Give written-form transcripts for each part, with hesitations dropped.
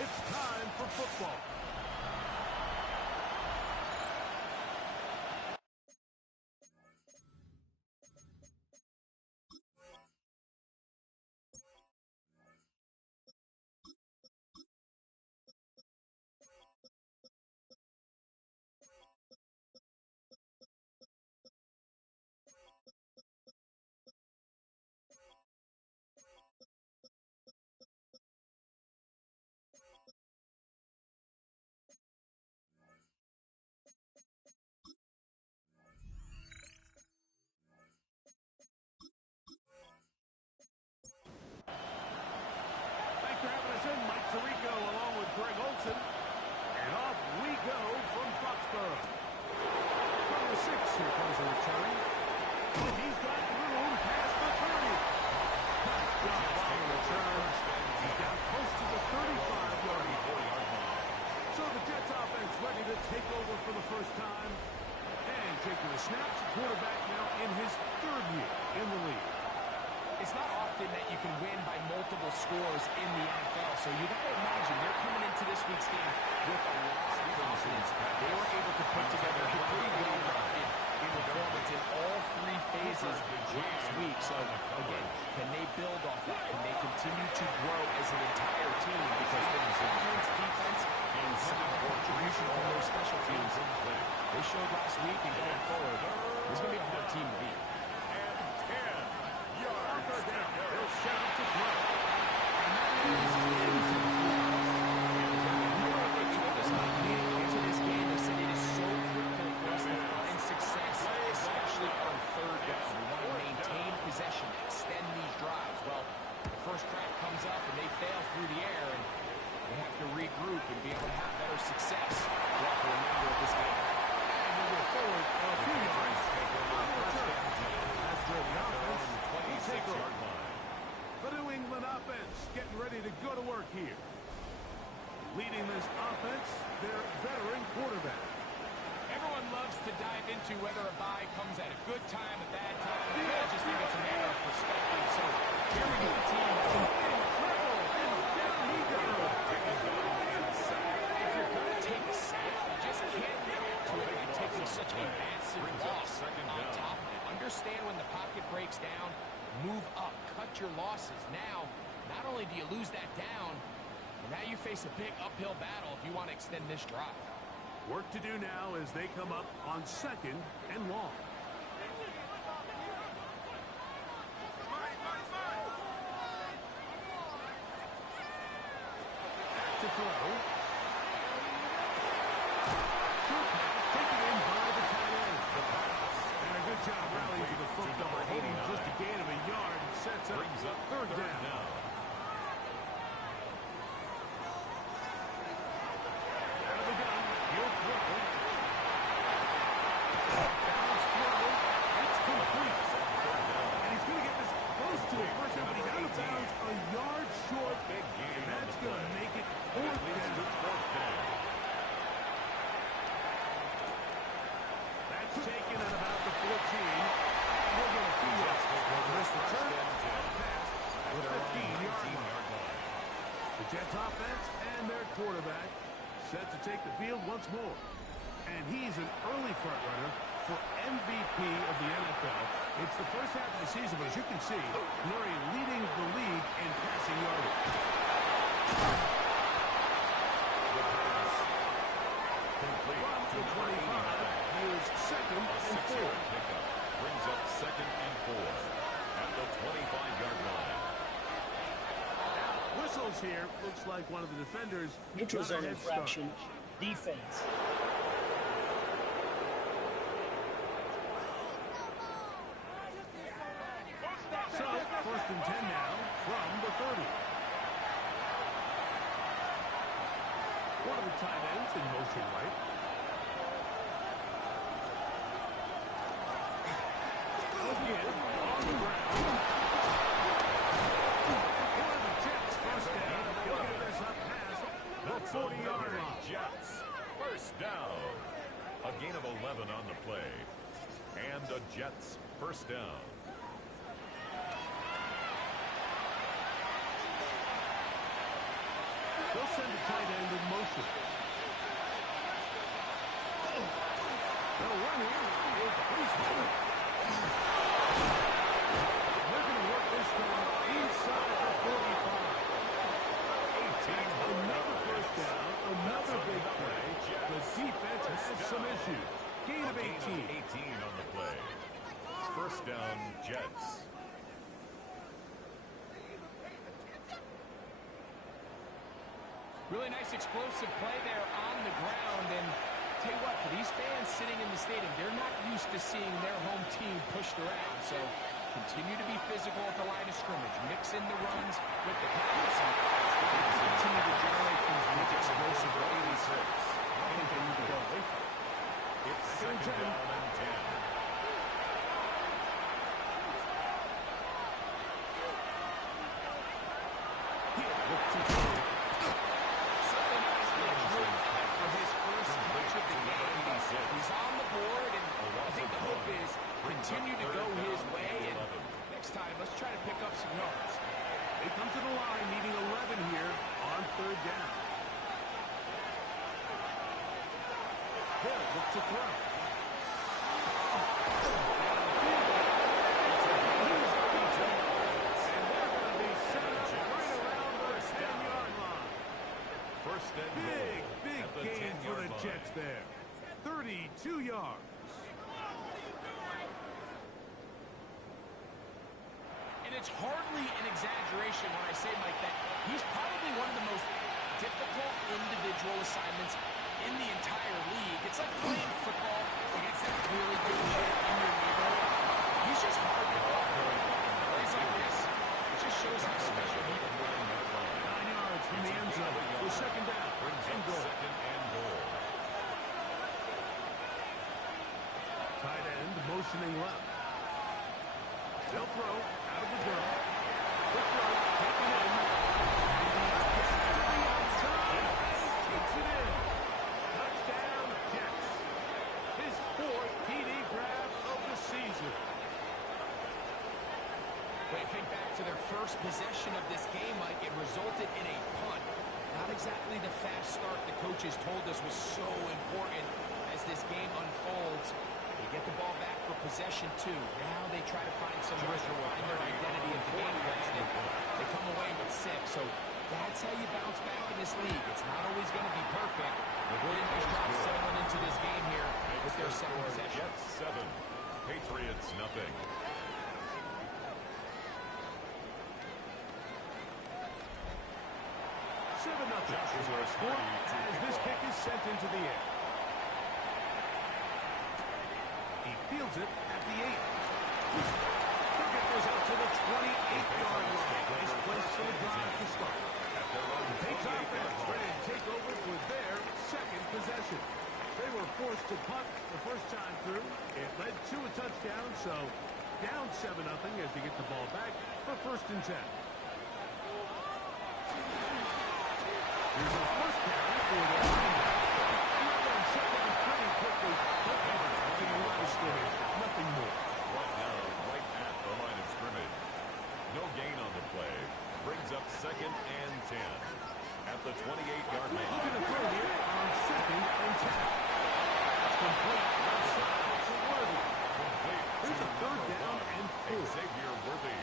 It's time for football. Thanks for having us in, Mike Tirico, along with Greg Olson. And off we go from Foxborough. From the 6, here comes a return. And he's got room past the 30. Nice job on the return. He's down close to the 35-yard line. So the Jets offense ready to take over for the first time. And taking the snaps, quarterback now in his 3rd year in the league. It's not often that you can win by multiple scores in the NFL, so you got to imagine they're coming into this week's game with a lot of confidence. They were able to put together a pretty well-rounded performance in all 3 phases last week. So, again, can they build off that? Can they continue to grow as an entire team? Because offense, defense, and solid contribution from their special teams, they showed last week and going forward, it's going to be a hard team to beat. They'll set up to throw. And that is they told us about getting into this game. They said it is so critical for us to find success, especially on 3rd down. We want to maintain possession, extend these drives. Well, the first crack comes up and they fail through the air, and they have to regroup and be able to have better success throughout the remainder of this game. And we'll go forward a few yards. That's where the offense will take over. The New England offense getting ready to go to work here. Leading this offense, their veteran quarterback. Everyone loves to dive into whether a bye comes at a good time, a bad time. I just think it's a matter of perspective. So here we go, the team. Incredible! And down he goes. If you're going to take a sack, you just can't react to it by taking such a massive loss on top of it. Understand when the pocket breaks down, move up, cut your losses. Now, not only do you lose that down, but now you face a big uphill battle if you want to extend this drive. Work to do now as they come up on 2nd and long. To throw. Short pass taken in by the tight end. And a good job rallying to the football. Holding just a gain of a yard and sets up 3rd down. Out of the gun, he'll throw. Bounce throw. It's complete. And he's going to get this close to it first down, but he's out of bounds a yard short. And that's going to make it 4th down. That's taken at about the 14. And we'll get a few yards. This return past the 15-yard line. The Jets offense and their quarterback set to take the field once more. And he's an early front runner for MVP of the NFL. It's the first half of the season, but as you can see, Murray leading the league in passing yardage. From the 25, he is 2nd and 4. Brings up 2nd and 4 at the 25-yard line. Whistles here. Looks like one of the defenders Neutral got a zone head start. infraction. Defense. So, 1st and 10 now from the 30. One of the tight ends in motion right. Again, on the ground. One of the Jets first down. He'll get this up past the 40-yard line. Jets, first down. A gain of 11 on the play. And the Jets, first down. They'll send the tight end in motion. The run here is Priestley. They're going to work this time inside the 45. Another first down, another big play. The defense has some issues. Gain of 18. 18 on the play. First down, Jets. Really nice explosive play there on the ground. And tell you what, for these fans sitting in the stadium, they're not used to seeing their home team pushed around. So continue to be physical at the line of scrimmage. Mix in the runs with the pass. Continue to generate these big explosive plays. I think they need to go away from it. It's second down and 10. He's on the board, and I think the hope is continue to go his way, and next time, let's try to pick up some yards. They come to the line, needing 11 here on third down. They'll look to throw. And they're going to be set up right around the 10-yard line. First and Big gain for the Jets there. 32 yards. And it's hardly an exaggeration when I say, Mike, that he's probably one of the most difficult individual assignments in the entire league. It's like playing football against that really good kid in your neighborhood. He's just hard to cover. Plays like this, it just shows how special he is. 9 yards from the end zone for second down. And goal. Second and goal. Tight end motioning left. They'll throw out of the gun. The throw taken in. To the outside. Takes it in. Touchdown, Jets. His fourth TD grab of the season. When you think back to their first possession of this game, Mike, it resulted in a punt. Not exactly the fast start the coaches told us was so important as this game unfolds. They get the ball back for possession two. Now they try to find some rhythm, find their identity of the game plan, and they come away with 6. So that's how you bounce back in this league. It's not always going to be perfect. They're really nice job settling into this game here with their second possession. Jets 7, Patriots nothing. Nothing is our score as this kick is sent into the air. He fields it at the 8. Cricket goes out to the 28-yard line. Nice place for the drive to start. The Patriots offense ready to take over for their second possession. They were forced to punt the first time through. It led to a touchdown, so down 7-0 as they get the ball back for first and 10. Here's his first carry for the linebacker. And shut down pretty quickly. To the line of scrimmage. Nothing more. Right now, right at the line of scrimmage. No gain on the play. Brings up second and 10. At the 28-yard line. Looking to throw here on second and 10. It's complete outside to Worthy. Here's a third down and 4. Xavier Worthy.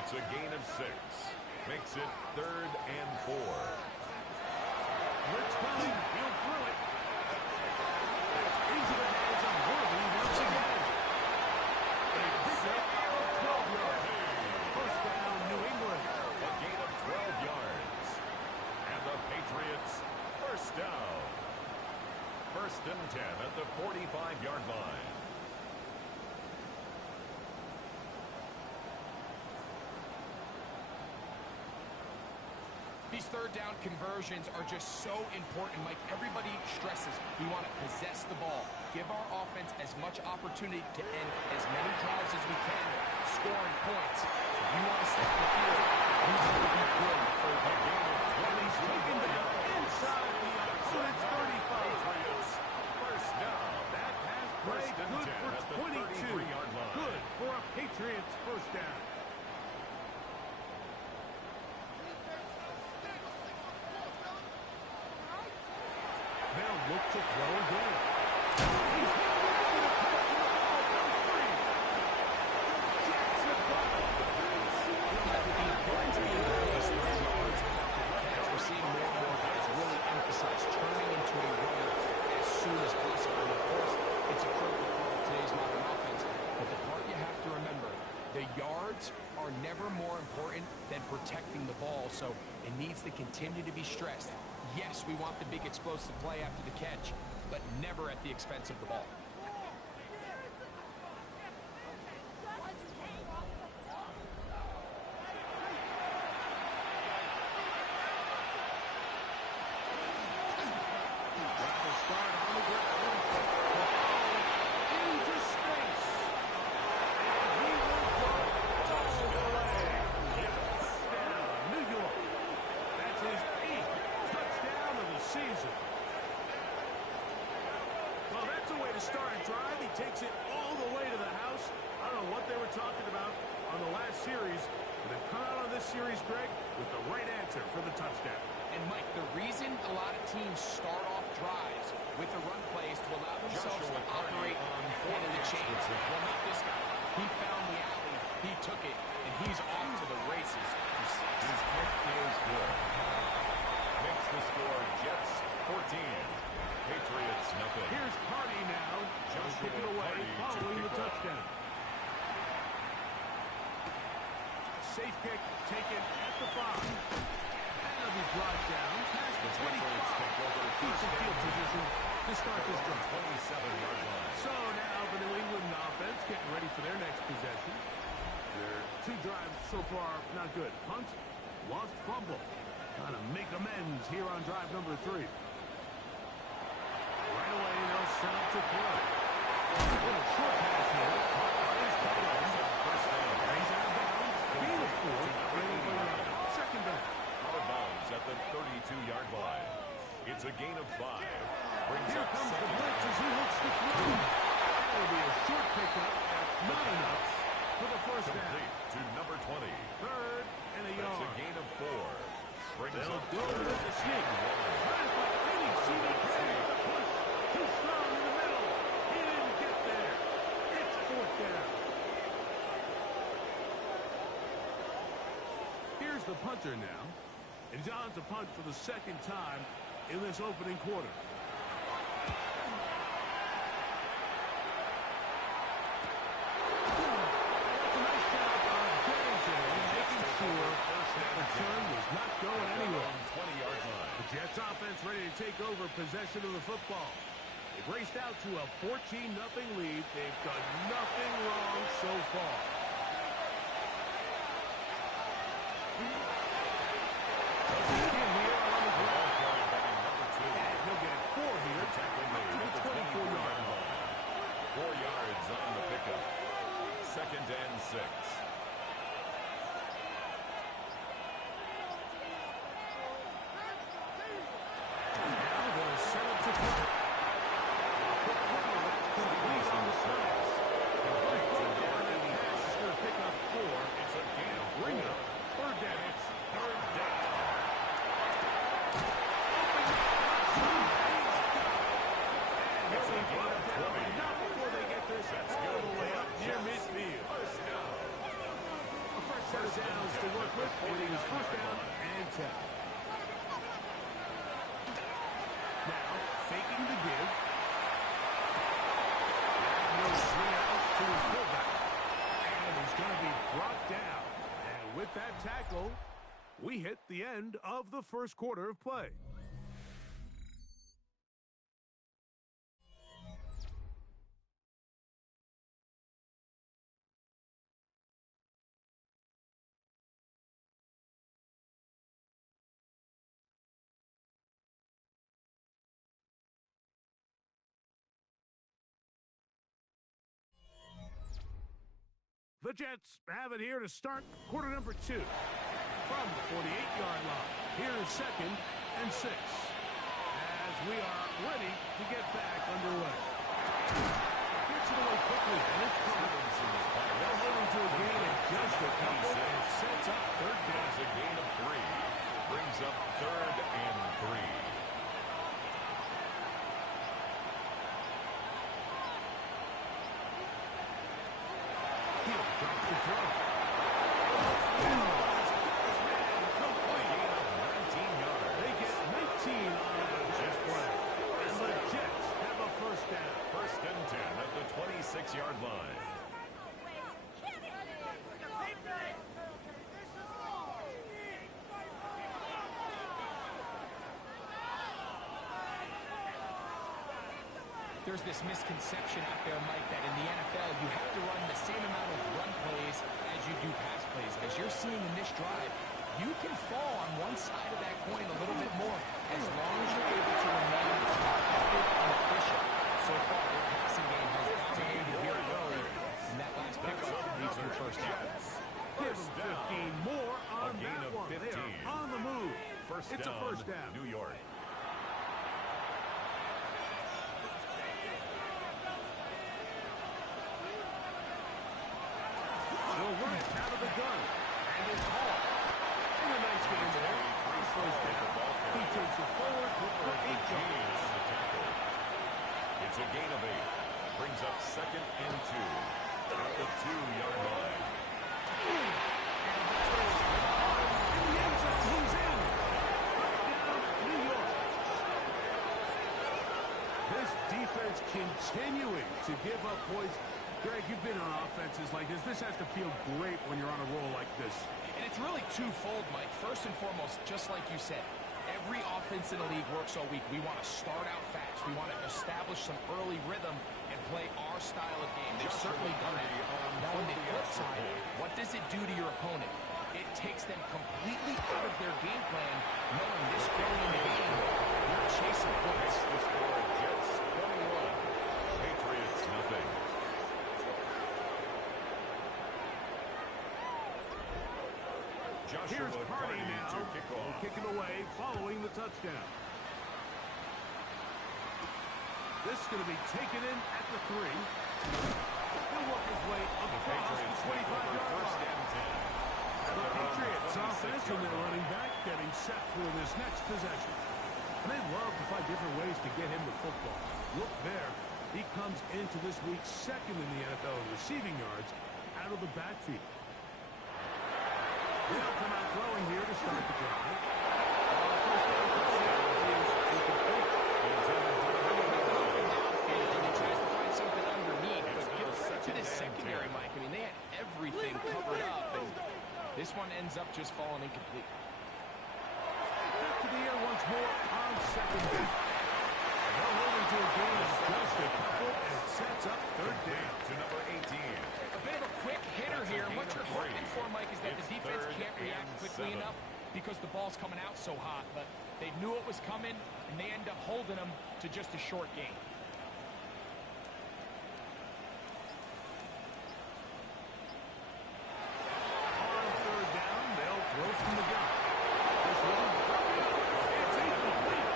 It's a gain of 6. Makes it third and 4. Blitz coming. He'll throw it. Into the hands of Worthy once again. They pick up 12 yards. First down, New England. A gain of 12 yards. And the Patriots first down. First and 10 at the 45-yard line. These third down conversions are just so important, Mike. Everybody stresses we want to possess the ball, give our offense as much opportunity to end as many drives as we can, scoring points. If you want to stay on the field, you have to be good for the game. He's taken down inside the opponent's 35. First down. That has played good for 22. Good for a Patriots first down. look to throw again. He's going to catch the ball for free. The Jets have got it. The importance of being able to spread yards after the catch, we're seeing more and more guys really emphasize turning into a runner as soon as possible. And of course, it's a critical part of today's modern offense. But the part you have to remember, the yards are never more important than protecting the ball, so it needs to continue to be stressed. Yes, we want the big explosive play after the catch, but never at the expense of the ball. Start a drive, he takes it all the way to the house. I don't know what they were talking about on the last series, but they've come out on this series, Greg, with the right answer for the touchdown. And Mike, the reason a lot of teams start off drives with the run plays to allow themselves to operate ahead of the chains. Well, not this guy. He found the alley, he took it, and he's off to the races for 6. His kick is good. Makes the score Jets 14. Patriots nothing. Here's Carney now. Just kick it away following the touchdown. Safe kick taken at the 5. And it'll be brought down past the 25. Decent field position to start this drive. 27-yard line. So now the New England offense getting ready for their next possession. Their 2 drives so far not good. Punt, lost fumble. Trying to make amends here on drive number 3. Right away, they'll set up to throw. A little short pass here. Caught by his tight end. First down. He's out of bounds. Gain of 4. Second down. Out of bounds at the 32-yard line. It's a gain of 5. Brings Here up comes the second blitz down. as he looks to throw. That'll be a short pickup. That's not enough for the first down. Complete to number 20. Third and a That's a yard. gain of 4. Brings They'll up go third with the sneak. and 1. Trying to find any CDK. The push. Too strong in the middle. He didn't get there. It's fourth down. Here's the punter now. And he's on to punt for the second time in this opening quarter. That's a nice job of getting to him, making sure that return was not going anywhere. 20-yard line. The Jets offense ready to take over possession of the football. They've raced out to a 14-0 lead. They've done nothing wrong so far. Again here on the ground. Ball carried by number 2. And he'll get 4 here. Tackle Up made to at the the 24-yard 24-yard line. line. 4 yards on the pickup. Second and 6. Now they'll set up to punt. Quick runner, that's complete on the slides. Brought down that pass is going to pick up 4. It's a gain of Bring 4. up third down. It's third down. It's a gain of 20. Not before they get this all the way up near midfield. First down. A fresh set of downs to work with. It is first down and 10. Now, faking the give. And he'll swing out to his fullback. And he's going to be brought down. And with that tackle, we hit the end of the first quarter of play. The Jets have it here to start quarter number 2. From the 48-yard line, here is second and 6. As we are ready to get back underway. Gets it away quickly, and it's Robinson's play. They'll hold him to a gain of just a couple, and sets up third down. That's a gain of 3. Brings up third and 3. there's this misconception out there, Mike, that in the NFL you have to run the same amount of run plays as you do pass plays. As you're seeing in this drive, you can fall on one side of that coin a little bit more as long as you're able to remain effective and efficient. So far, their passing game has dominated here early, and that last pickup leads to a first down. Give them 15 more on that one. 15. They are on the move. It's a first down. New York. They'll run it out of the gun. And it's Hall. And a nice game there. First down. He takes it forward for 8 yards. It's a gain of 8. Brings up 2nd and 2 at the 2-yard line. In the end zone, he's in. Touchdown, New York. This defense continuing to give up points. Greg, you've been on offenses like this. This has to feel great when you're on a roll like this. And it's really twofold, Mike. First and foremost, just like you said, every offense in the league works all week. We want to start out fast. We want to establish some early rhythm and play our style of game. They've certainly done that. Now, on the flip side, what does it do to your opponent? It takes them completely out of their game plan, knowing this early in the game, they're chasing points. The score, Jets 21, Patriots nothing. Here's Joshua Hardy Hardy now. to kick off. Kick it away following the touchdown. This is going to be taken in at the 3. He'll work his way across the 25-yard line. The Patriots offense and their running back getting set for this next possession. And they love to find different ways to get him the football. Look there. He comes into this week 2nd in the NFL in receiving yards out of the backfield. They'll come out throwing here to start the drive. First down throw is incomplete. And he tries to find something underneath, but give credit to this secondary, Mike. I mean, they had everything covered up, and this one ends up just falling incomplete. Back to the air once more on 2nd down. They'll hold into a gain of just a couple and sets up 3rd down. To number 18. A bit of a quick hitter here. What you're hoping for, Mike, is that the defense can't react quickly enough because the ball's coming out so hot. But they knew it was coming, and they end up holding them to just a short gain. On 3rd down, they'll throw from the gun. This one, it's incomplete.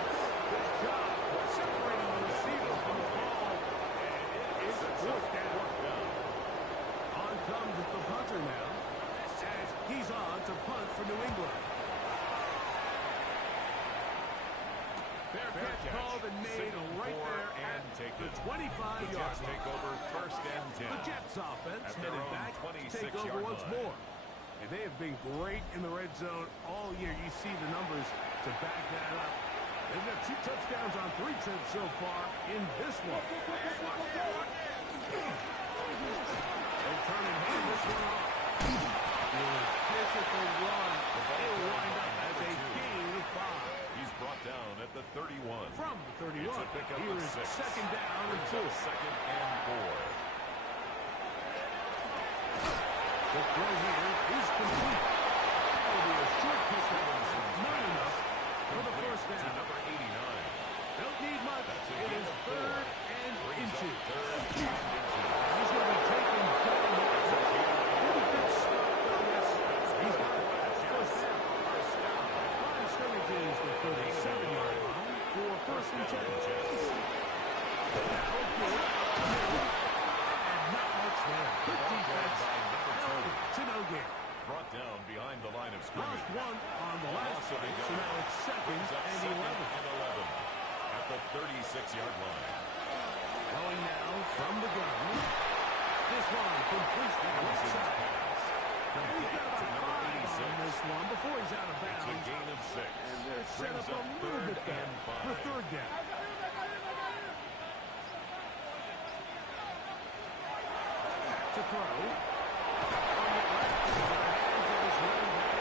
Good job separating the receiver from the ball. And it is 4th down. On comes the punter now, as he's on to punt for New England. Fair catch called and made right there at the 25-yard Jets line. take over 1st and 10. The Jets offense At their headed own back to take 26-yard over once line. more. And they have been great in the red zone all year. You see the numbers to back that up. They've got 2 touchdowns on 3 trips so far in this one. They'll turn and hand this one off. Good physical run. It'll wind up as a gain of 5. He's brought down at the 31. From the 31, It's a pickup here of is 6. 2nd down and Brings 4. up 2nd and 4. The throw here is complete. That'll be a short pickup. Not enough for the first To down. number 89. Don't need much. That's a It gain is of 3rd 4. and Brings up inches. 3rd and inches. He's going to be taken down. Pretty good stop on this. He's got it. First down. Line of scrimmage is the 37-yard line for 1st and 10. That'll good. And not much there. Good defense. Held to no gain. Brought down behind the line of scrimmage. Lost one on the last Loss of play, a so yard. now it's 2nd Brings up and 2nd 11. and 11 at the 36-yard line. Going now from the gun. This one completes the left side. And he's got To about number 5 on 86. this one before he's out of It's a bounds. gain of 6. And they're set Brings up a up little 3rd bit better and 5. for 3rd down. To throw. On the left, into the hands of his running back.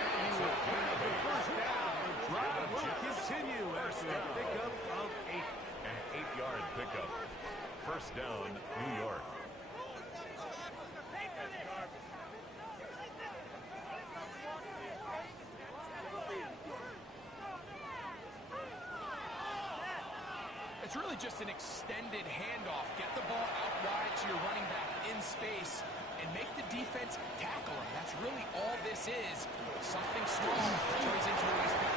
And he will pick up the first down. The drive will continue after a pickup of 8. An 8-yard pickup First down, New York. It's really just an extended handoff. Get the ball out wide to your running back in space and make the defense tackle him. That's really all this is. Something small turns into a nice play.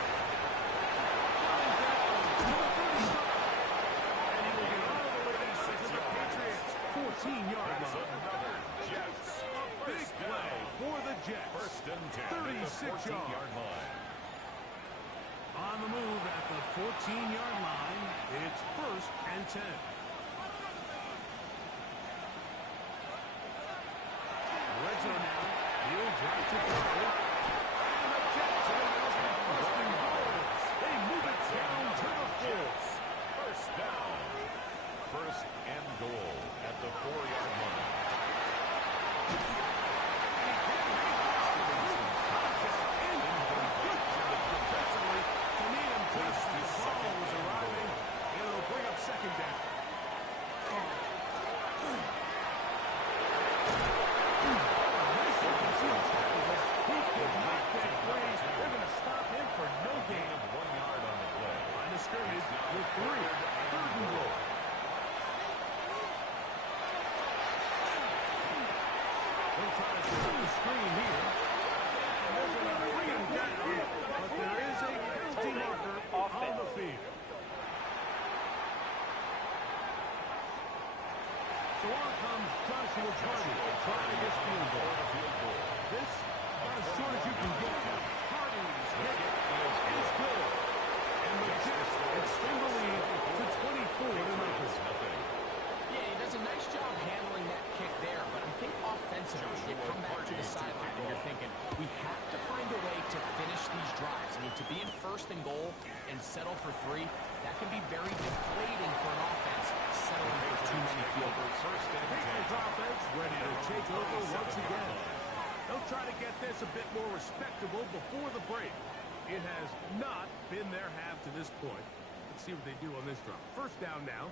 And he will get all the way back to the Patriots' 14-yard line. Jets. A big play for the Jets. First and 10 at the 36-yard line. On the move at the 14-yard line, it's first and 10. Red zone now. He'll drive to throw. And the Jets are going to first and goal. They move it down to the 4. First down. First and goal at the 4-yard line. Second down. He could not get free. They're going to stop him for no gain. 1 yard on the play. Line of scrimmage with 3. Third and goal. They'll try to set the screen here. And they're going to bring him down, but there is a penalty marker on the field. So on comes Joshua Carter trying his field goal. This about as short as you can get. Carter's hit is good. And the Jets extend the lead to 24-0. Yeah, he does a nice job handling that kick there, but I think offensively, you come back to the sideline and you're thinking, we have to find a way to finish these drives. I mean, to be in first and goal and settle for 3, that can be very deflating for an offense, settling for too many field goals. Patriots offense ready to take over once again. They'll try to get this a bit more respectable before the break. It has not been their half to this point. Let's see what they do on this drive. First down now.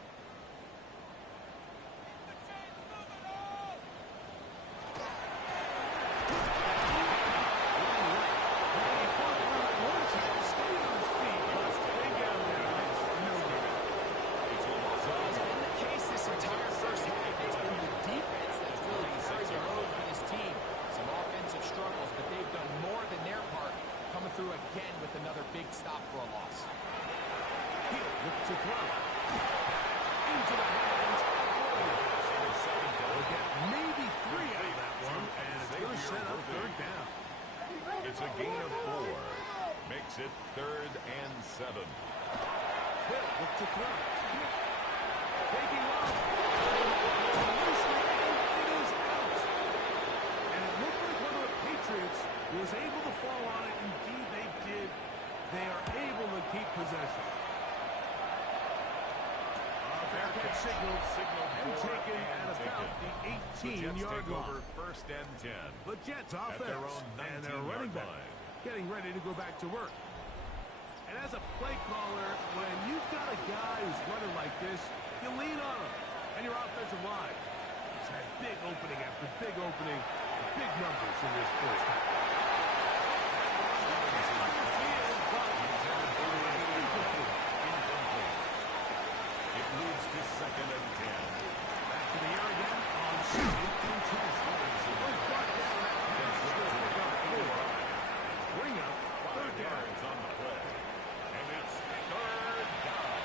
Again with another big stop for a loss. He'll look to throw. Into the hands of Williams. They'll get maybe 3 out of that one, and it's going to set up third down. It's a gain of 4. Makes it 3rd and 7. Hill look to throw. Taking off. Loosely, and it is out. And it looked like one of the Patriots was able to fall on it. Indeed, they did. They are able to keep possession. Fair catch signaled and taken at about the 18-yard line. First and 10. The Jets At their offense own and their 19-yard running back line. getting ready to go back to work. And as a play caller, when you've got a guy who's running like this, you lean on him. And your offensive line has had big opening after big opening, big numbers in this first half. It moves to 2nd and 10. Back to the air again on 2nd and 10. First brought down that pass. Bring up 3rd down. Yards on the play. And it's 3rd down.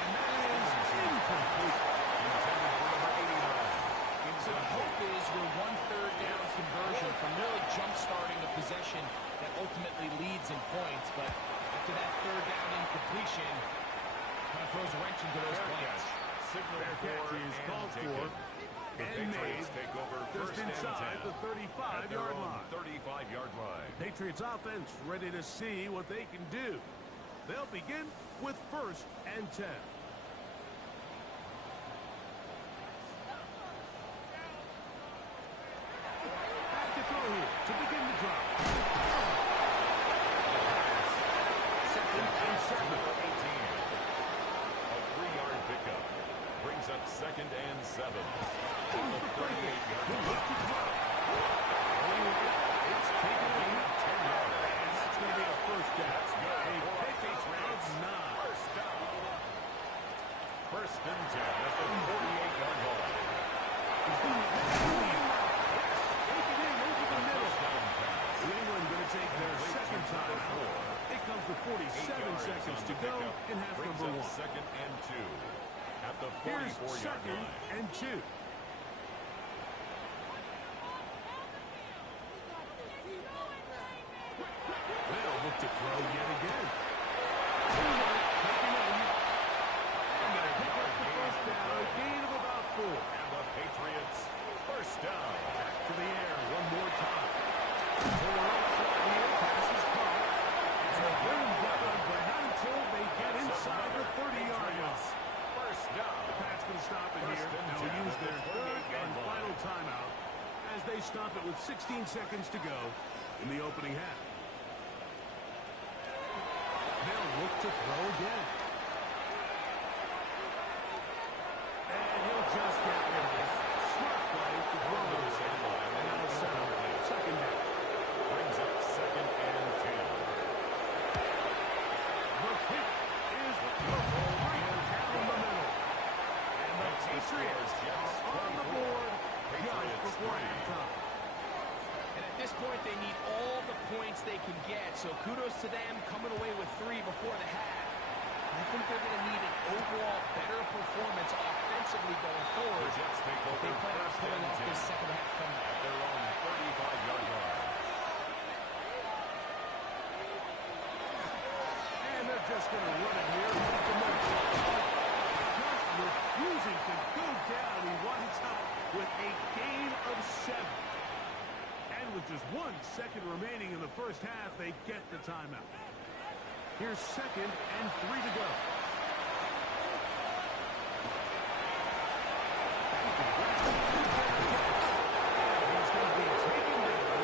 And that is incomplete. Intended for number 89. So the hope is your 1/3 down conversion from really jump-starting a possession that ultimately leads in points. But after that 3rd down incompletion, kind of throws a wrench into those plans. Signal Fair catch is called for and made take over just first and inside 10 the 35-yard line. 35-yard line. Patriots offense ready to see what they can do. They'll begin with first and 10. Back to throw here to begin the 7. At the 38-yard line. It's taken in. 10 yards. And that's going to be a first down. Let's go. A pickup of 9. First down. First and 10 at the 48-yard line. Yes, take it in over the middle. New England going to take their second time out. It comes with 47 seconds to go in half number 1. Second and 2 at the Here's 44-yard second line. and 2. They'll look to throw yet again. Taking in. And they'll pick up the first down, a gain of about 4. And the Patriots first down. Back to the air one more time. To the right side here, pass is caught. And they'll bring him down, but not until they get inside the 30-yard line. First down. The Pats going to stop it here. They'll use their third and final timeout as they stop it with 16 seconds to go in the opening half. They'll look to throw again. And he'll just get rid of this. Smart play to throw it. And that'll settle second down. Brings up second and 10. The kick is right down the middle. And the Patriots are on the board just before halftime. And at this point, they need all the points they can get. So kudos to them coming away with 3 before the half. I think they're going to need an overall better performance offensively going forward. The Jets take over They plan on first pulling and off 10 this second half comeback. at their own 35-yard line. And they're just going to run it here. Just refusing to go down. He winds up with a gain of 7. And with just 1 second remaining in the first half, they get the timeout. Here's second and 3 to go. He's going to be taken down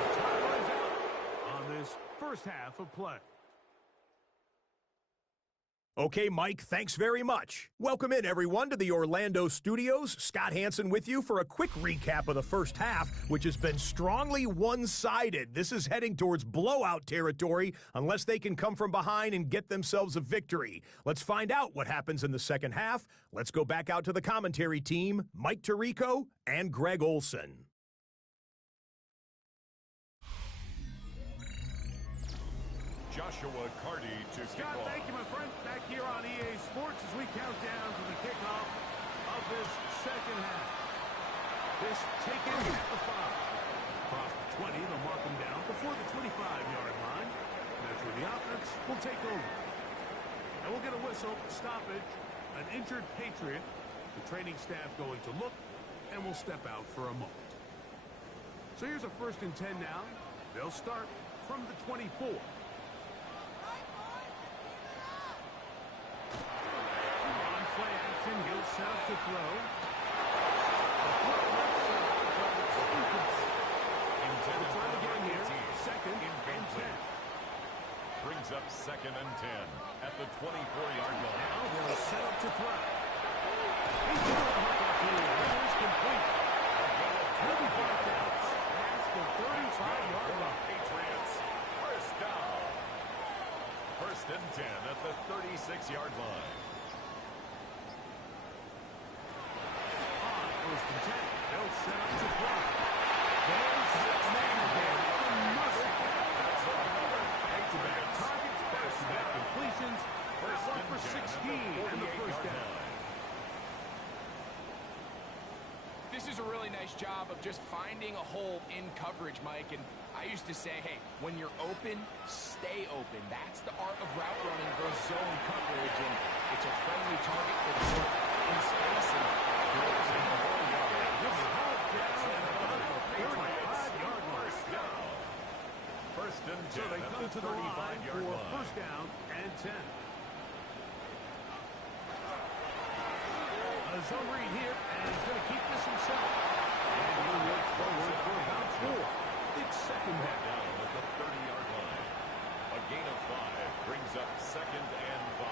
as time runs out on this first half of play. Okay, Mike, thanks very much. Welcome in, everyone, to the Orlando studios. Scott Hansen with you for a quick recap of the first half, which has been strongly one-sided. This is heading towards blowout territory unless they can come from behind and get themselves a victory. Let's find out what happens in the second half. Let's go back out to the commentary team, Mike Tirico and Greg Olson. Joshua Carty to kick Scott, off. thank you, my friend. Back here on EA Sports as we count down to the kickoff of this second half. This taken at the 5. Across the 20, they'll mark them down before the 25-yard line. That's where the offense will take over. And we'll get a whistle, stoppage, an injured Patriot. The training staff going to look, and we'll step out for a moment. So here's a first and 10 now. They'll start from the 24. Play action, he'll set up to throw. The throw left side, but it's incomplete. We'll try again here. Second and 10. Brings up second and 10 at the 24-yard line. Now they'll set up to throw. He's going to hook up here. That is complete. He'll be brought out past the 35-yard line. Patriots first down. First and 10 at the 36-yard line. First and 10. They'll set up to throw. There's 6 man again. Another. That's another. Back-to-back targets, back-to-back completions. First One and for 10 at 16 and the first down. This is a really nice job of just finding a hole in coverage, Mike. And I used to say, hey, when you're open, stay open. That's the art of route running versus zone coverage. And it's a friendly target for the quarterback in space. And First and 10 so they at come the to the line 35-yard for line. first down and 10. A zone read here, and he's going to keep this himself. And he'll work forward for about 4. It's second down. Down at the 30-yard line. A gain of 5 brings up second and 5.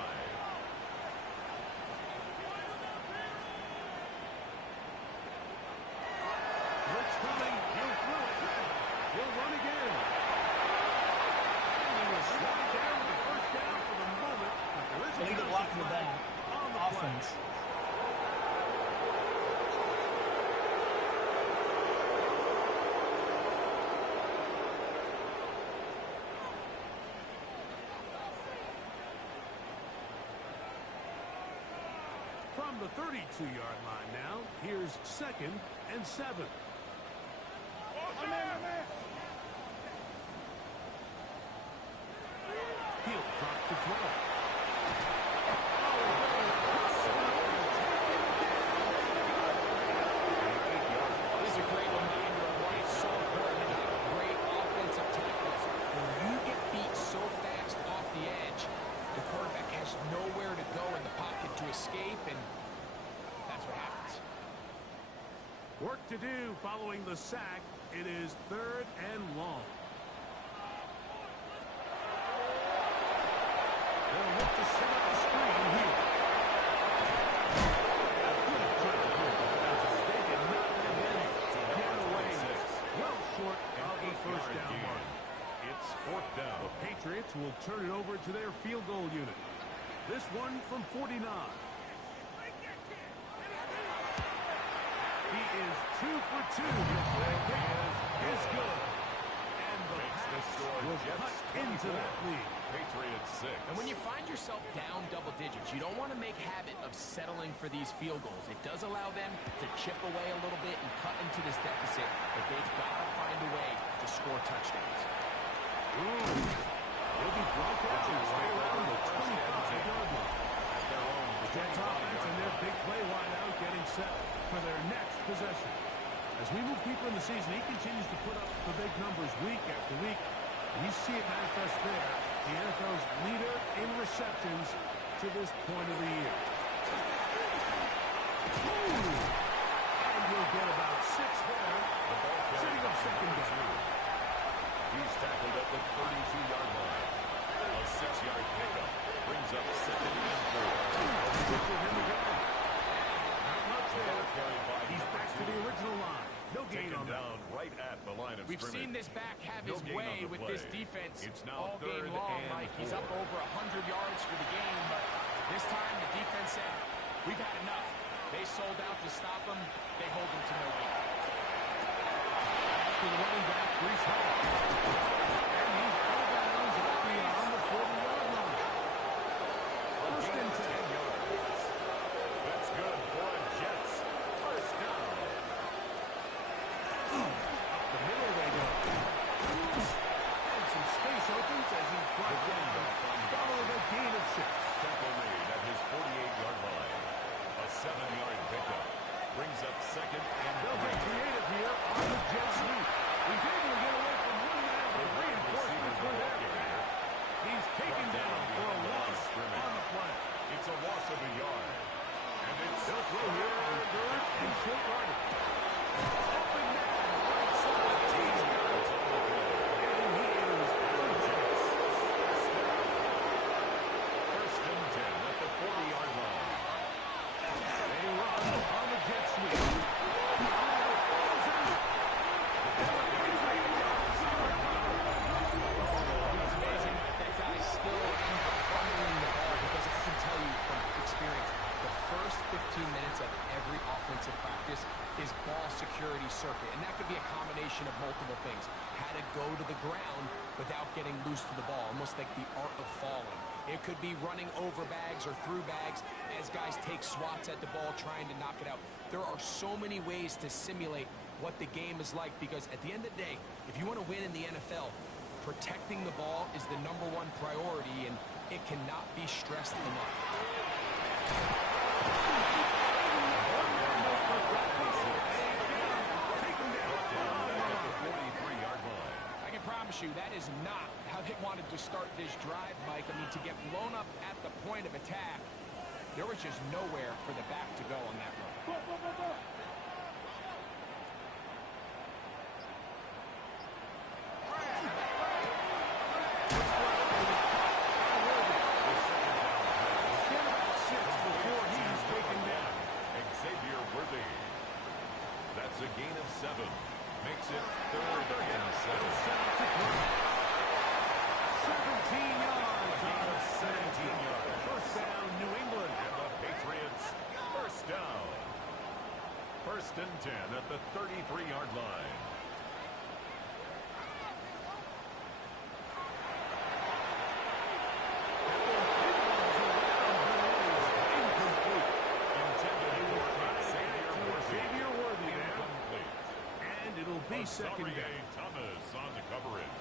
He'll run again. And he will slide down with the first down for the moment. But there is a Leave it locked with that on the offense. play. From the 32-yard line now, here's 2nd and 7. He'll drop the throw. This is a great reminder of why it's so important to have great offensive tackles. When you get beat so fast off the edge, the quarterback has nowhere to go in the pocket to escape, and that's what happens. Work to do following the sack. It is 3rd and long. They'll look to set up the screen here. Good job here, defensive. They did not let him get away. Well short of the first down mark. It's 4th down. The Patriots will turn it over to their field goal unit. This one from 49. He is 2 for 2. That is good. And the Pats will cut into that lead. Patriots 6. And when you find yourself down double digits, you don't want to make habit of settling for these field goals. It does allow them to chip away a little bit and cut into this deficit, but they've got to find a way to score touchdowns. They'll be brought out right around the 25-yard line. The Jets offense and their big play wideout getting set for their next possession. As we move deeper in the season, he continues to put up the big numbers week after week. And you see it manifest there. The NFL's leader in receptions to this point of the year. And you'll get about 6 there. Setting up 2nd down. He's tackled at the 32-yard line. A 6-yard pickup brings up 2nd and 4. Not much there. He's back to the original line. No gain Taken on that. down right at the line of We've scrimmage. seen this back have No his gain way on the with play. this defense It's now all game 3rd long, and Mike. He's 4. up over 100 yards for the game, but this time the defense said, we've had enough. They sold out to stop him. They hold him to no gain. To the running back, Breece Hall. And he's out of bounds at beyond the 40-yard line. First and 10. yards. That's good for a Jets. First down. Up the middle they go. And some space opens as he's brought down. Following a gain of 6. Tackle made at his 48-yard line. A 7-yard pickup brings up 2nd and They'll get 3. creative here on the jet sweep. He's able to get away from one man, but reinforcements were there. He's taken down for a loss on the play. It's a loss of a yard. And it's They'll throw here on 3rd and short yardage. Open man, right side. 10 yards on the play. And he is out of bounds. First and 10 at the 40-yard line. They run on the jet sweep. It's amazing that guy still ends up fumbling the ball because I can tell you from experience, the first 15 minutes of every offensive practice is ball security circuit, and that could be a combination of multiple things. How to go to the ground without getting loose to the ball, almost like the art of falling. It could be running over bags or through bags as guys take swats at the ball trying to knock it out. There are so many ways to simulate what the game is like because at the end of the day, if you want to win in the NFL, protecting the ball is the #1 priority, and it cannot be stressed enough. I can promise you that is not how they wanted to start this drive, Mike. I mean, to get blown up at the point of attack, there was just nowhere for the back to go on that run. Xavier Worthy. That's a gain of 7. Makes it 3rd and 17 yards. Out of 17 yards. First down, New England. And the Patriots, first down. 1st and 10 at the 33-yard line. Second down. Thomas on the coverage.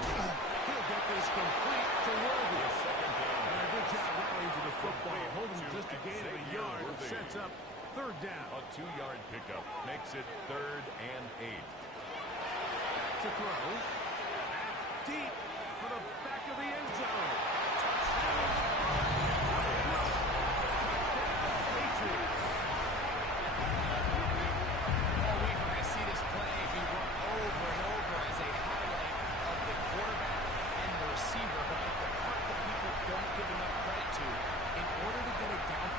He'll get this complete to Worthy. Second down. And a good job rallying to the football. Holding just a gain of a yard. Worthy. Sets up 3rd down. A 2-yard pickup makes it 3rd and 8. To throw. Deep for the back of the end zone. Touchdown. Patriots.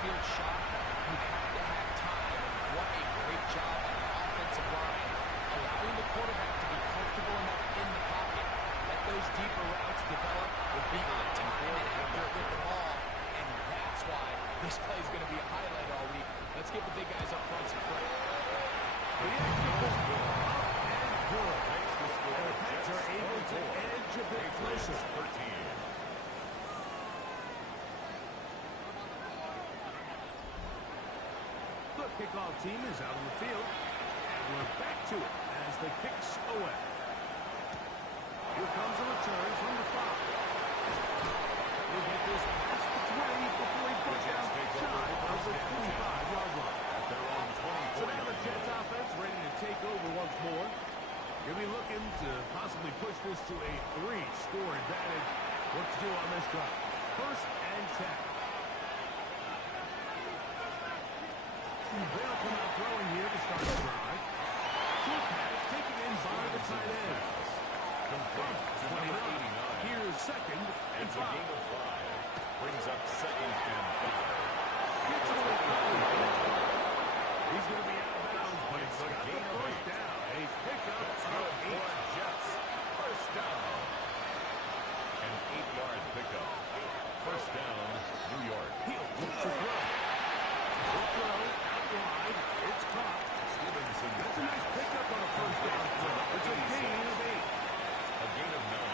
Shot, you have to have time. What a great job on the offensive line, allowing the quarterback to be comfortable enough in the pocket. Let those deeper routes develop, will be on time and accurate with the ball, and that's why this play is going to be a highlight all week. Let's give the big guys up front some credit. The Yankees up and good. The Pats are able to edge a bit closer. 13. Kickoff team is out on the field, and we're back to it as the kicks away. Here comes a return from the 5. He'll get this past the 20 before he puts out shy of the 25-yard line. At their own 24. So now the Jets offense ready to take over once more. He'll be looking to possibly push this to a 3-score advantage. What to do on this drive? 1st and 10. They'll come out throwing here to start the drive. Short pass taken in by the tight end. Complete to number 89. Here's 2nd and 5. It's a gain of 5. Brings up 2nd and 5. Gets it away. He's going to be out of bounds, but it's got the first down. A pickup of 8. Jets. First down. An 8-yard pickup. First down, New York. He'll look to throw. The throw out wide. It's caught. Stevenson. That's a nice pickup on a first down throw. It's a gain of 8. A gain of 9.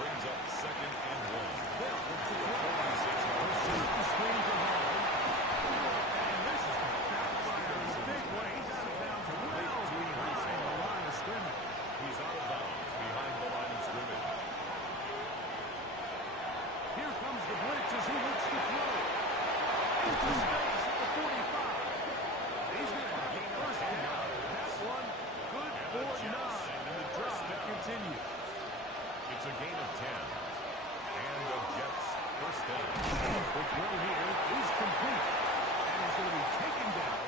Brings up 2nd and 1. They'll look to throw. 46 yards. The screen to Hall. And this is backfire in a big way. He's out of bounds well behind the line of scrimmage. He's out of bounds behind the line of scrimmage. Here comes the blitz as he looks to throw. Into space at the 45. He's going to have a first down. That one good for 9. And the drive continues. It's a gain of 10. And the Jets first down. The throw here is complete. And it's going to be taken down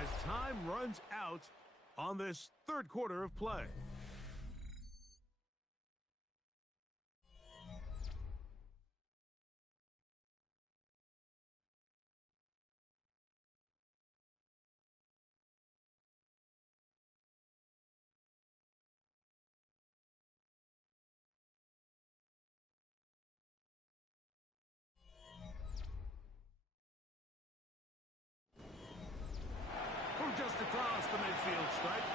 as time runs out on this 3rd quarter of play. Just across the midfield stripe.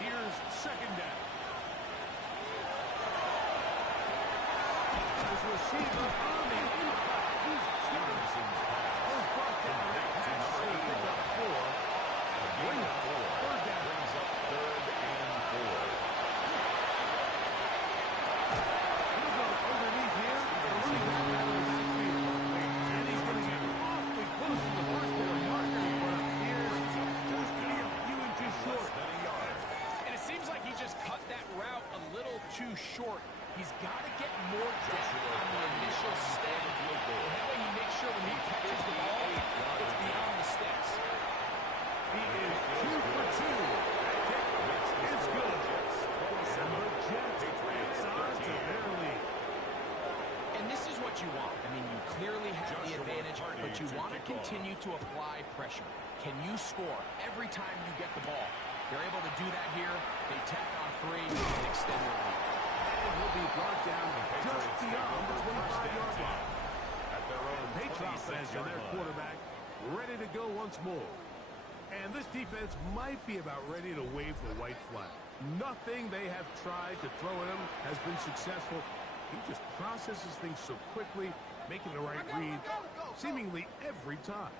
Here's 2nd down. His receiver on the impact. He's Stevenson's pass. Was brought down that pass to pick up 4. Bring up 3rd down. Brings up 3rd and 4. He'll go underneath here. The running back out of the 6 feet. And he's going to get awfully close to the first down marker. But here's just a few inches short. Than a yard. And it seems like he just cut that route a little too short. He's got to get more depth on the initial step. And that way he makes sure when he catches the ball, it's beyond the sticks. He is 2 for 2. That kick is good. And the Jets hang on to their lead. And this is what you want. I mean, you clearly have the advantage, but you want to continue to apply pressure. Can you score every time you get the ball? They're able to do that here. They tack on 3 and extend their lead. And he'll be brought down just beyond the 25-yard line. At their own Patriots fans and their 26-yard line. quarterback ready to go once more. And this defense might be about ready to wave the white flag. Nothing they have tried to throw at him has been successful. He just processes things so quickly, making the right read seemingly every time.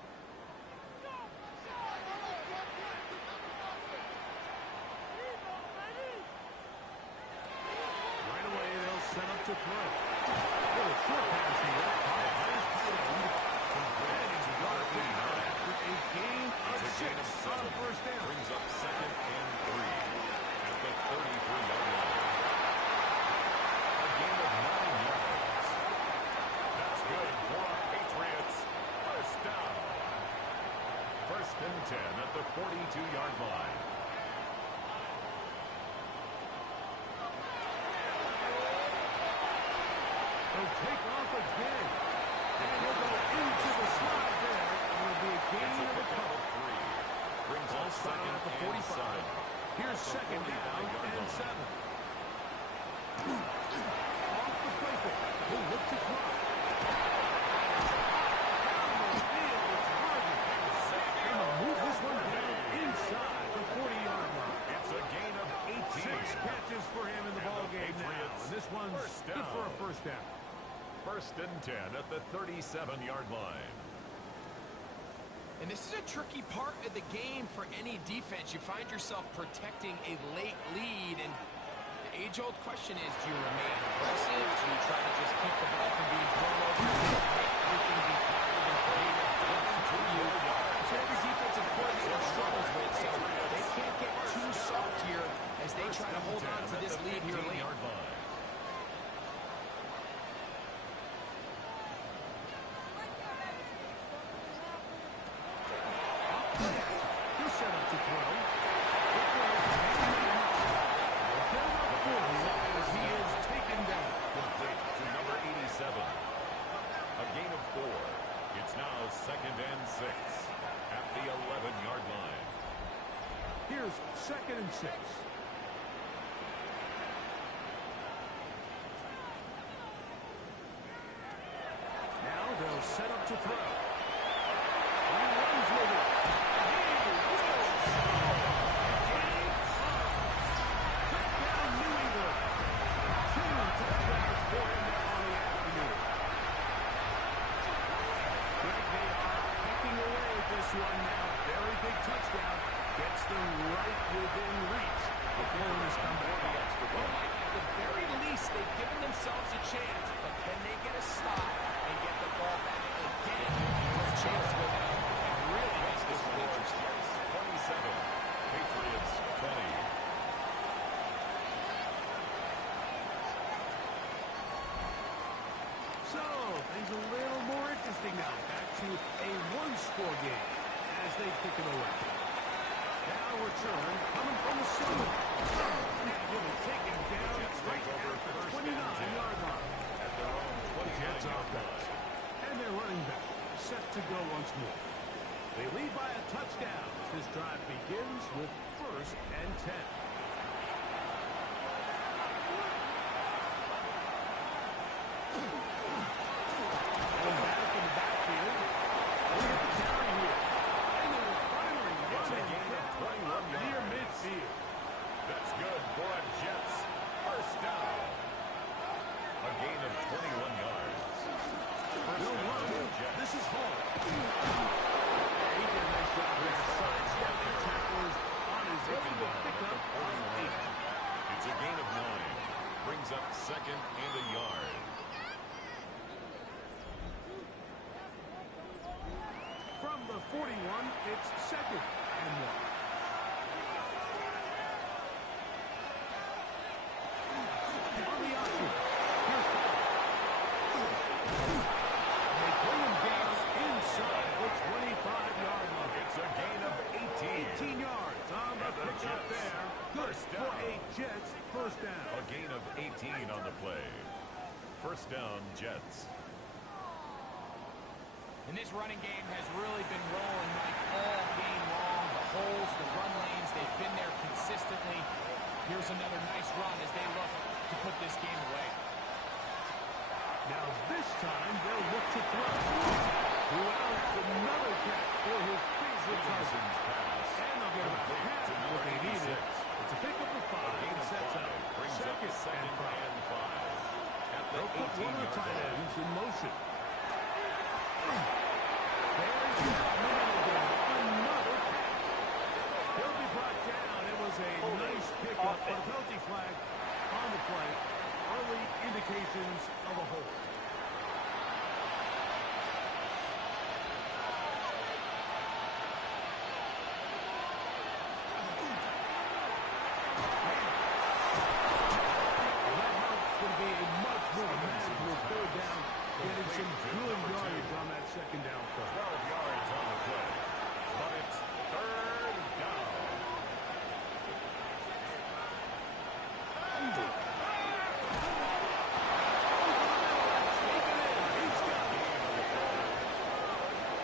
Right away, they'll set up to throw. Little short pass here. His tight end. And he's got it after a gain of 6 on the first down. Brings up 2nd and 3 at the 33-yard line. A gain of 9 yards. That's good for our Patriots. First down. 1st and 10 at the 42-yard line. He'll take off again. And he'll go into the slot there. And it'll be a gain of a couple. 3. Brings Ball up spotted 2nd at the and 45. 7. Here's 2nd down and 7. Off the play fake. He'll look to clock. Down the field, it's Harden. And they'll move this one down inside the 40-yard line. It's a gain of 18. 6 catches for him in the And the ballgame now. Patriots And this one's first good for a down. first down. 1st and 10 at the 37-yard line. And this is a tricky part of the game for any defense. You find yourself protecting a late lead, and the age-old question is, do you remain aggressive? Do you try to just keep the ball from being thrown over? Everything be tackled and played to you. That's what every defensive coordinator struggles with, so they can't get too soft here as they try to hold on to this lead here late. He'll set up to throw. As he is taken down. Complete to number 87. A gain of 4. It's now 2nd and 6 at the 11-yard line. Here's 2nd and 6. Now they'll set up to throw. He runs with it. He will score. Game on. Touchdown, New England. 2 touchdowns for him on the afternoon. Greg, they are picking away at this one now. Very big touchdown. Gets them right within reach of blowing this comeback. Well, Mike, at the very least, they've given themselves a chance, but can they get a stop and get the ball back again for a chance to go down and really makes this one interesting? 27. Patriots 20. So, things a little more interesting now. Back to a one-score game as they kick it away. Now return coming from the center. Will be taken down right at the 29-yard line. At their own Jets 29-yard offense. line. And their running back set to go once more. They lead by a touchdown as this drive begins with 1st and 10. Back in the backfield. Look at the carry here. And they will finally run It's a it gain of 21 near yards. midfield. That's good for a Jets. First down. A gain of 21 yards. First No down run. for the Jets. This is Hall. He did a nice job there. Sidestepping tacklers on his way to pick up on 8. It's a gain of 9. Brings up 2nd and a yard. From the 41, it's 2nd and 1. On the option. Here's Hall. They bring him down inside the 25-yard line. It's a gain of 18. 18 yards on the And the pickup Jets. there. Good First for down. a Jets first down. A gain of 18 on the play. First down, Jets. And this running game has really been rolling, Mike, all game long. The holes, the run lanes, they've been there Here's another nice run as they look to put this game away. Now this time they'll look to throw. Who else? Another catch for his favorite Cousins pass. And they'll get about half of what they needed. It's a pickup of 5 and sets up second and 5. They'll put one of the tight ends in motion. There's another catch. He'll be brought down. It was a nice pickup, but a penalty flag on the play. Early indications of a hold. Getting some good yardage on that second down play. 12 yards on the play, but it's third down.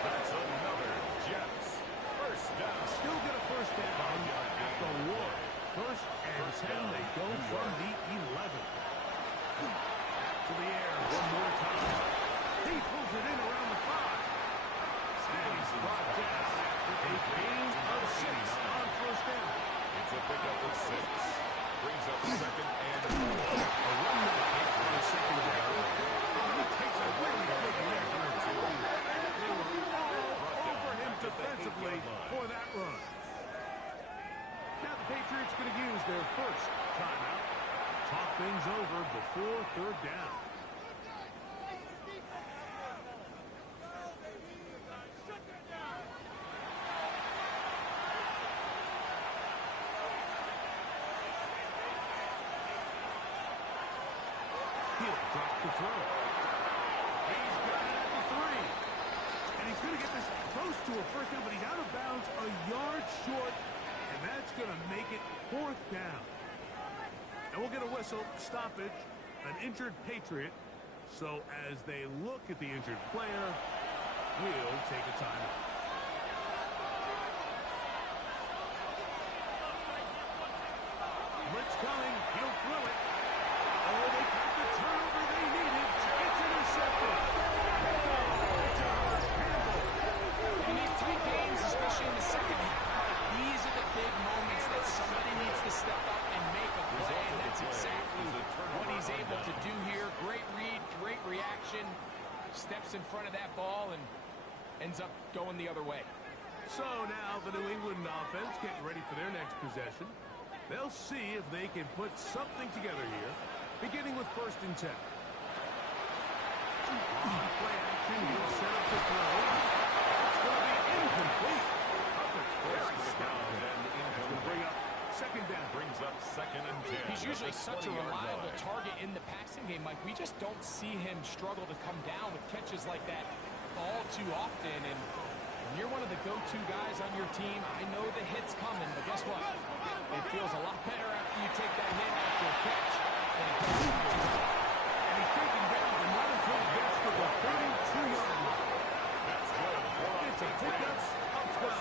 That's another Jets first down. Still get a first down at the 1. First and 10, they go from the 11. To the air one more time. He pulls it in around the 5. And he's brought down after a gain of 6 on first down. It's a pickup of 6. Brings up second and 4. A run back for the second down. He takes a really big lead here, too. They were all over him defensively for that run. Now the Patriots going to use their first timeout. Talk things over before third down. He'll drop to throw. He's got it at the 3. And he's going to get this close to a first down, but he's out of bounds a yard short, and that's going to make it 4th down. And we'll get a whistle, stoppage, an injured Patriot. So as they look at the injured player, we'll take a timeout. Blitz coming, he'll throw it. Oh, they got the turnover they needed. It's intercepted. In these tight games, especially in the second half, these are the big moments that somebody needs to step up and make a play, and that's exactly what he's able to do here. Great read, great reaction, steps in front of that ball and ends up going the other way. So now the New England offense getting ready for their next possession. They'll see if they can put something together here, beginning with 1st and 10. On play action, he'll set up the throw. It's going to be incomplete. Perfect. Very strong. That's going to bring up second down. Brings up second and 10. He's usually such a reliable target in the passing game, Mike. We just don't see him struggle to come down with catches like that all too often. And when you're one of the go-to guys on your team, I know the hit's coming, but guess what? It feels a lot better after you take that hit after a catch than it does after a catch. And he's taken down, but not until he gets to the 32-yard line. That's good. It's a pickup of 12.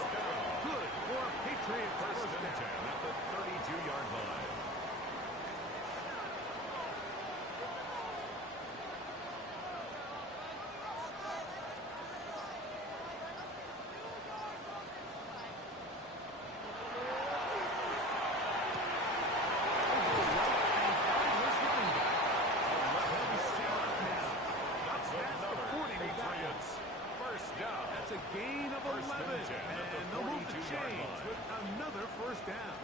Good for a Patriot First first and 10 down. at the 32-yard line. That's a gain of 11. And they'll move the chains with another first down.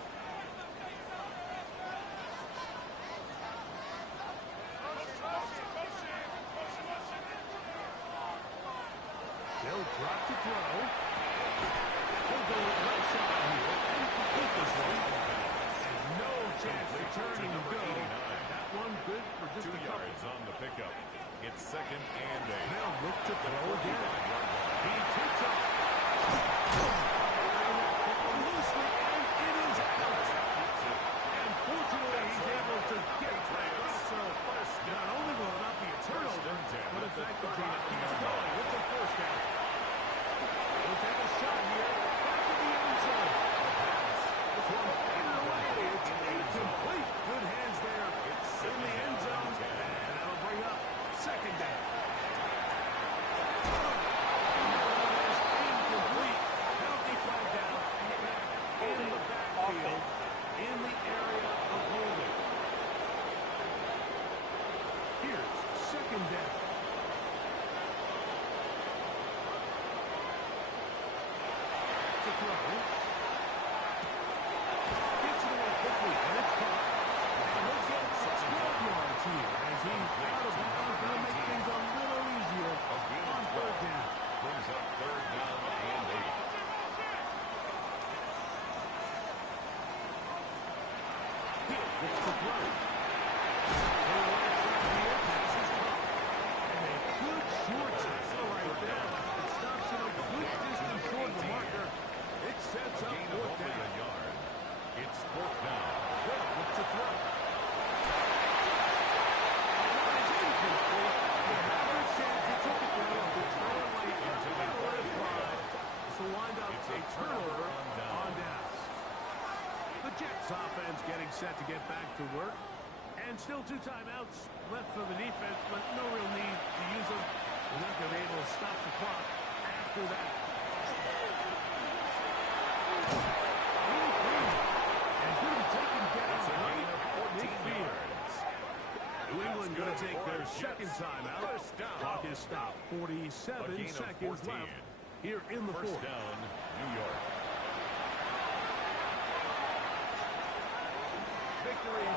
They'll drop to throw. He'll go left side here and complete this one. And no chance to turn and go. That one good for just 2 a couple. yards on the pickup. It's second and 8. They'll look to throw again. He takes off. Loosely, and it is out. And fortunately, he's able to get it back up. So not only will it not be a turnover, but in fact, the drive keeps going with the first down. He'll take a shot here. Back to the end Looks to throw. And a good short tackle right there. It stops him a good distance short of the marker. It sets up fourth down. A yard. It's fourth down. Hill looks to throw. And it's incomplete. They have their chance. They took it down. They throw it late. They let it fly. So wind up a turnover on downs. The Jets offense getting set to get back to work. And still 2 timeouts left for the defense, but no real need to use them. They're not going to be able to stop the clock after that. And going to be taken down right at midfield. New England going to take their second timeout. Clock is stopped. 47 seconds left here in the fourth. First down, New York. Victory